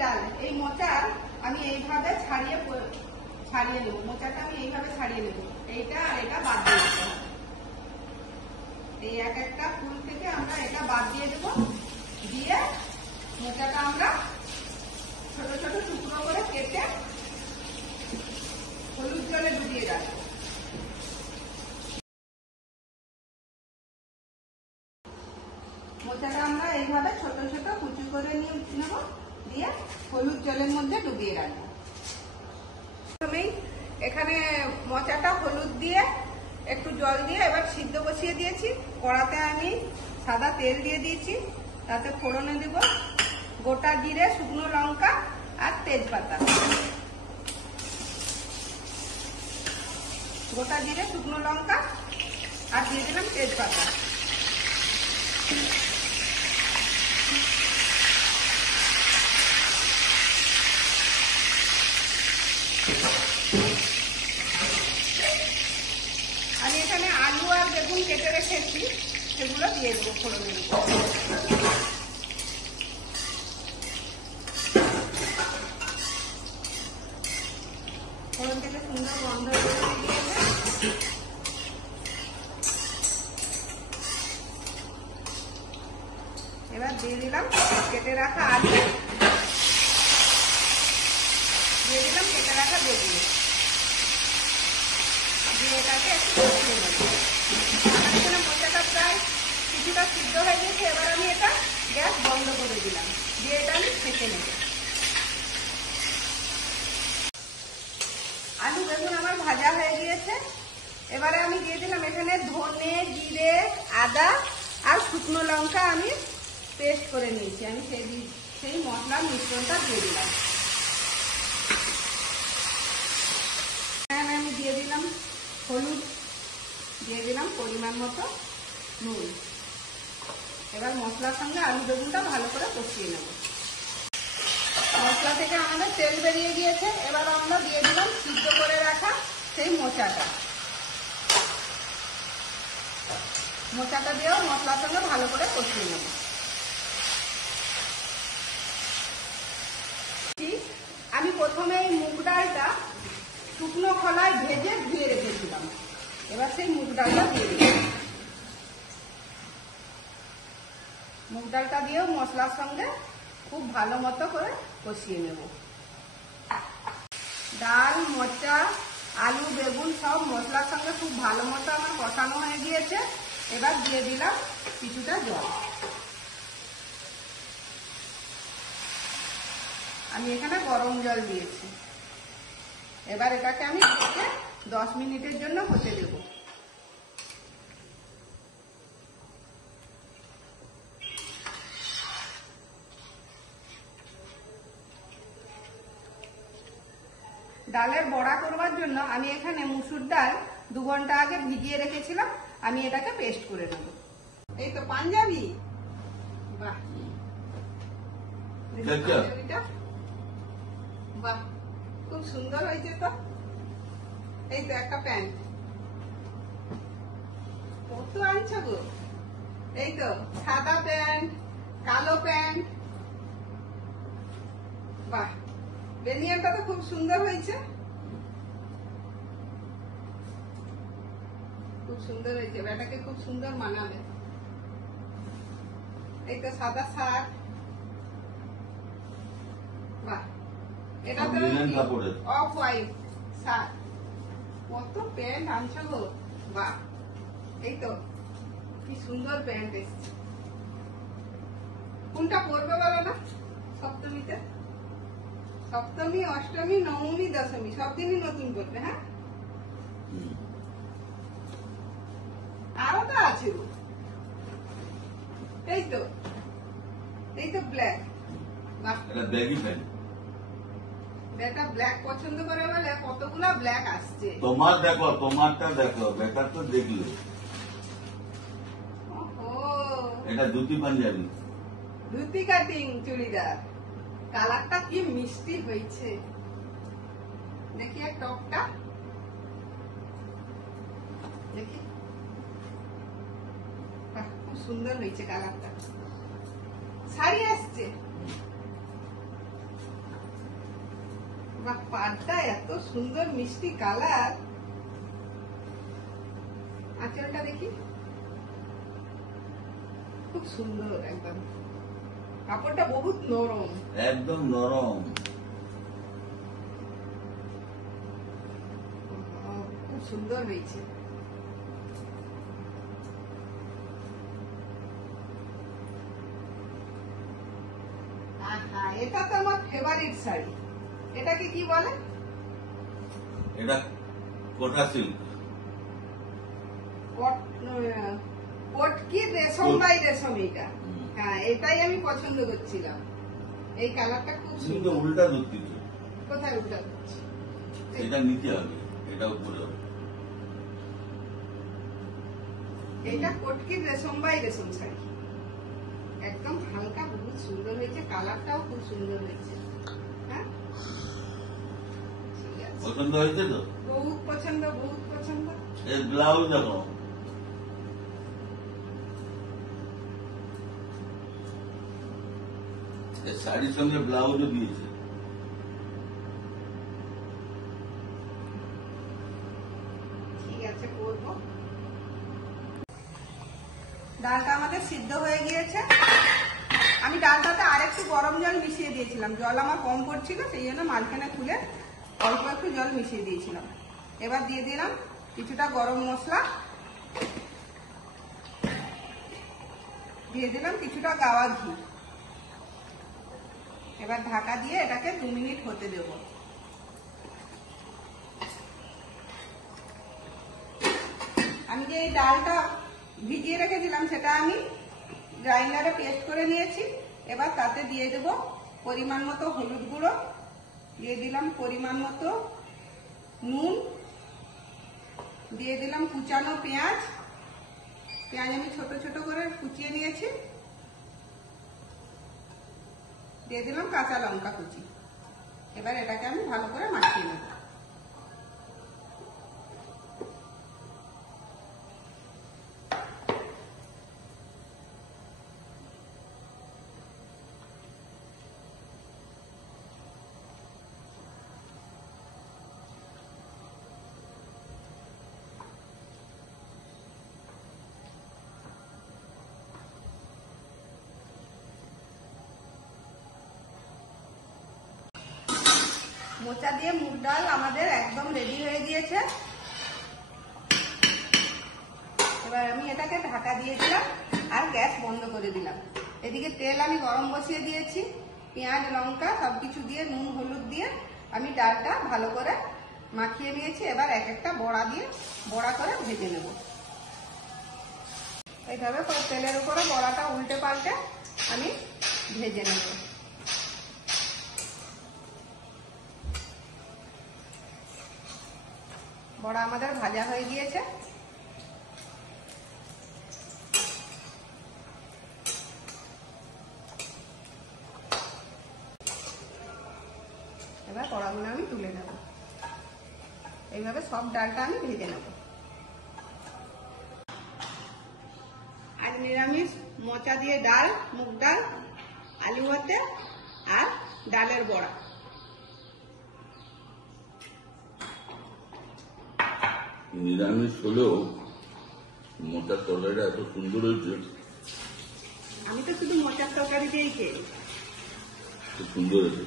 ডাল এই মোচা আমি এইভাবে ছাড়িয়ে নেব। মোচাটা আমি এইভাবে ছাড়িয়ে নেব। এইটা আর এটা বাদ দিয়ে দিতে হবে। এই এক একটা ফুল থেকে আমরা এটা বাদ দিয়ে দেব। দিয়ে মোচাটা আমরা ছোট ছোট টুকরো করে কেটে হলুদ জলে ডুবিয়ে রাখবো। মোচাটা আমরা এইভাবে ছোট ছোট কুচি করে নিয়ে নেব, দিয়ে হলুদ জলের মধ্যে ডুবিয়ে রাখবো। প্রথমেই এখানে মোচাটা হলুদ দিয়ে একটু জল দিয়ে এবার সিদ্ধ বসিয়ে দিয়েছি। কড়াতে আমি সাদা তেল দিয়ে দিয়েছি, তাতে ফোড়নে দেব গোটা জিরে, শুকনো লঙ্কা আর তেজপাতা। গোটা জিরে, শুকনো লঙ্কা আর দিয়ে দিলাম তেজপাতা। আমি এখানে আলু আর বেগুন কেটে রেখেছি, সেগুলো দিয়ে দেবো ফোড়নের উপর। ফোড়ন থেকে সুন্দর গন্ধ বেরিয়ে গিয়েছে। এবার দিয়ে দিলাম কেটে রাখা আলু, দিয়ে দিলাম কেটে রাখা বেগুন, দিয়ে এটাকে একটু কষিয়ে নেব। আমার এখানে মোচাটা প্রায় কিছুটা সিদ্ধ হয়ে গেছে। এবার আমি এটা গ্যাস বন্ধ করে দিলাম, দিয়ে এটা আমি ছেঁকে নেব। আলু বেগুন আমার ভাজা হয়ে গিয়েছে। এবারে আমি দিয়ে দিলাম এখানে ধনে, জিরে, আদা আর শুকনো লঙ্কা আমি পেস্ট করে নিয়েছি। আমি সেই মশলার মিশ্রণটা দিয়ে দিলাম। আমি দিয়ে দিলাম হলুদ, দিয়ে দিলাম পরিমাণ মতো নুন। এবার মশলার সঙ্গে আলু বেগুনটা ভালো করে কষিয়ে নেব। মশলা থেকে আমাদের তেল বেরিয়ে গিয়েছে। এবার আমরা দিয়ে দিলাম সিদ্ধ করে রাখা সেই মোচাটা। মোচাটা দিয়েও মশলার সঙ্গে ভালো করে কষিয়ে নেব। আমি প্রথমে এই মুগ ডালটা শুকনো খোলায় ভেজে ধুয়ে রেখেছিলাম। এবার সেই মুগ ডালটা দিয়ে দিলাম। মুগ ডালটা দিয়েও মশলার সঙ্গে খুব ভালো মতো করে কষিয়ে নেব। ডাল, মোচা, আলু, বেগুন সব মশলার সঙ্গে খুব ভালো মতো আমার কষানো হয়ে গিয়েছে। এবার দিয়ে দিলাম কিছুটা জল। আমি এখানে গরম জল দিয়েছি। এবার এটাকে আমি 10 মিনিটের জন্য হতে দেব। ডালের বড়া করবার জন্য আমি এখানে মুসুর ডাল 2 ঘন্টা আগে ভিজিয়ে রেখেছিলাম। আমি এটাকে পেস্ট করে নেব। এই তো পাঞ্জাবি, বাহ বাহ, খুব সুন্দর হয়েছে তো। এই তো একটা প্যান্ট, কত আনছো গো। এই তো সাদা প্যান্ট, কালো প্যান্ট, বাহ, বেনিয়ানটা তো খুব সুন্দর হয়েছে, খুব সুন্দর হয়েছে। ব্যাটাকে খুব সুন্দর মানাবে। এই তো সাদা শার্ট, বাহ, এটা তো অফ হোয়াইট শার্ট। কত প্যান্ট আনছো গো, বাহ। এই তো কি সুন্দর প্যান্ট এসছে। কোনটা পরবে বলো না সপ্তমীতে? সপ্তমী, অষ্টমী, নবমী, দশমী সব দিনই নতুন করবে। হ্যাঁ, আরো তো আছে। এই তো, এই তো ব্ল্যাক, বাহ, এটা ব্ল্যাকই প্যান্ট। বেটা ব্ল্যাক পছন্দ করে বলে কতগুলা ব্ল্যাক আসছে। তোমার দেখো, তোমারটা দেখো, বেটার তো দেখলো। এটা ধুতি পাঞ্জাবি, ধুতি কাটিং চুড়িদার। কালারটা কি মিষ্টি হয়েছে। দেখি এক টপটা দেখি, খুব সুন্দর হয়েছে কালারটা। শাড়ি আসছে, বাহ, পাটটা এত সুন্দর মিষ্টি কালার। আঁচলটা দেখি, খুব সুন্দর একদম। কাপড়টা বহুত নরম, একদম নরম। খুব সুন্দর হয়েছে। এটা তো আমার ফেভারিট শাড়ি। এটাকে কি বলে? এটা কোটা সিল্ক। কটকি রেশম বাই রেশম। এটা হ্যাঁ, এটাই আমি পছন্দ করছিলাম। এই কালারটা খুব সুন্দর। উল্টা ধরতে, কোথায় উল্টা করছি? এটা নিতে হবে, এটা উপরে হবে। এটা কটকির রেশম বাই রেশম শাড়ি, একদম হালকা, বহুত সুন্দর হয়েছে। কালারটাও খুব সুন্দর হয়েছে। হ্যাঁ, ঠিক আছে। পছন্দ হয়েছে তো? বহুত পছন্দ, বহুত পছন্দ। এর ব্লাউজ দেখো, এর শাড়ির সঙ্গে ব্লাউজও দিয়েছে। ঠিক আছে, করবো। ডালটা আমাদের সিদ্ধ হয়ে গিয়েছে। আমি ডালটাতে আরেকটু গরম জল মিশিয়ে দিয়েছিলাম। জল আমার কম পড়ছিল, সেই জন্য মাঝখানে খুলে অল্প একটু জল মিশিয়ে দিয়েছিলাম। এবার দিয়ে দিলাম কিছুটা গরম মশলা, দিয়ে দিলাম কিছুটা গাওয়া ঘি। এবার ঢাকা দিয়ে এটাকে 2 মিনিট হতে দেব। আমি যে এই ডালটা ভিজিয়ে রেখেছিলাম সেটা আমি গ্রাইন্ডারে পেস্ট করে নিয়েছি। এবার তাতে দিয়ে দেব পরিমাণ মতো হলুদ গুঁড়ো, দিয়ে দিলাম পরিমাণ মতো নুন, দিয়ে দিলাম কুচানো পেঁয়াজ। পেঁয়াজ আমি ছোট ছোট করে কুচিয়ে নিয়েছি। দিয়ে দিলাম কাঁচা লঙ্কা কুচি। এবার এটাকে আমি ভালো করে মাখিয়ে নেব। মোচা দিয়ে মুগ ডাল আমাদের একদম রেডি হয়ে গিয়েছে। এবার আমি এটাকে ঢাকা দিয়ে দিলাম আর গ্যাস বন্ধ করে দিলাম। এদিকে তেল আমি গরম বসিয়ে দিয়েছি। পেঁয়াজ লঙ্কা সবকিছু দিয়ে, নুন হলুদ দিয়ে আমি ডালটা ভালো করে মাখিয়ে নিয়েছি। এবার এক একটা বড়া দিয়ে বড়া করে ভেজে নেব। এইভাবে করে তেলের উপরে বড়াটা উল্টে পাল্টে আমি ভেজে নেব। বড়া আমাদের ভাজা হয়ে গিয়েছে। এবার বড়াগুলো আমি তুলে নেব। এইভাবে সব ডালটা আমি ভেজে নেব। আজ নিরামিষ মোচা দিয়ে ডাল, মুগ ডাল, আলু ভাতে আর ডালের বড়া। নিরামিষ হলেও মোচার তরকারিটা এত সুন্দর হয়েছে। আমি তো শুধু মোচার তরকারি দিয়েই খেয়ে। খুব সুন্দর হয়েছে।